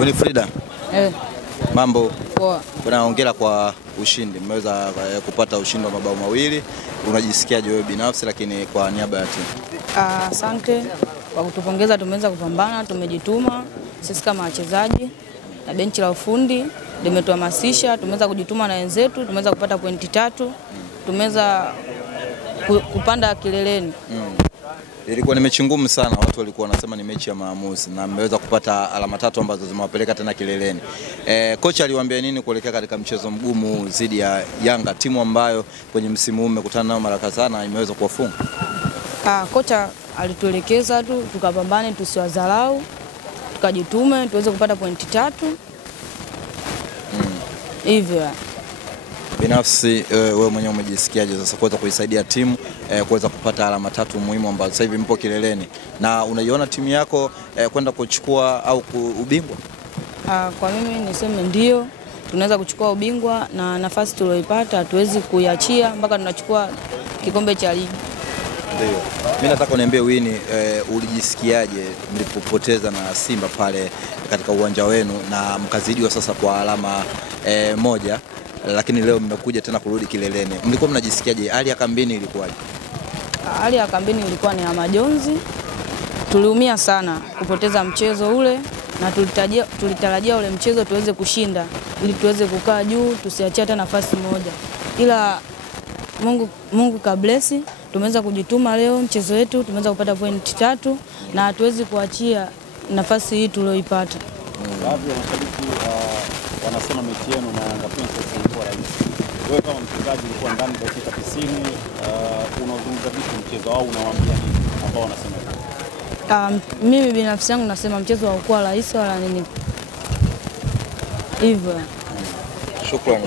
Winifrida. Mambo. Poa. Hongera kwa ushindi. Mmeweza kupata ushindi wa mabao mawili. Unajisikiaje wewe binafsi lakini kwa niaba ya timu? Asante kwa kutupongeza, tumeweza kupambana, tumejituma sisi kama wachezaji na benchi la ufundi limetuhamasisha, tumeweza kujituma na wenzetu, tumeweza kupata pointi 3, tumeweza kupanda kileleni. Ilikuwa ni mechi ngumu sana, watu walikuwa wanasema ni mechi ya maamuzi na mmeweza kupata alama 3 ambazo zimewapeleka tena kileleni. Kocha aliwaambia nini kuelekea katika mchezo mgumu dhidi ya Yanga, timu ambayo kwenye msimu huu mmekutana nao mara kadhaa na imeweza kuwafunga? Kocha alituelekeza tu tukapambane, tusiwadharau, tukajitume tuweze kupata pointi 3. Hivyo. Binafsi wewe mwenyewe umejisikiaje sasa kuweza kuisaidia timu kuweza kupata alama 3 muhimu ambazo sasa hivi mpo kileleni, na unaiona timu yako kwenda kuchukua au ubingwa? Kwa mimi niseme ndio, tunaweza kuchukua ubingwa na nafasi tulioipata hatuwezi kuiachia mpaka tunachukua kikombe cha ligi. Ndio. Mimi nataka uniambie Winnie, ulijisikiaje mlipopoteza na Simba pale katika uwanja wenu na mkazidiwa sasa kwa alama 1, lakini leo mmekuja tena kurudi kileleni? Mlikuwa mnajisikiaje? Hali ya kambini ilikuwaje? Hali ya kambini ilikuwa ni ya majonzi. Tuliumia sana kupoteza mchezo ule na tulitarajia ule mchezo tuweze kushinda ili tuweze kukaa juu, tusiachie hata nafasi moja. Ila Mungu kablesi, tumeweza kujituma leo mchezo wetu, tumeweza kupata pointi 3 na hatuwezi kuachia nafasi hii tulioipata. Baadhi ya mashabiki wanasema mechi yenu na Yanga Princess ilikuwa rahisi. Wewe kama mchezaji ulikuwa ndani dakika 90, unazungumza vipi mchezo au unawaambia nini ambao wanasema hivyo? Mimi binafsi yangu nasema mchezo haukuwa rahisi wala nini. Hivyo. Shukrani.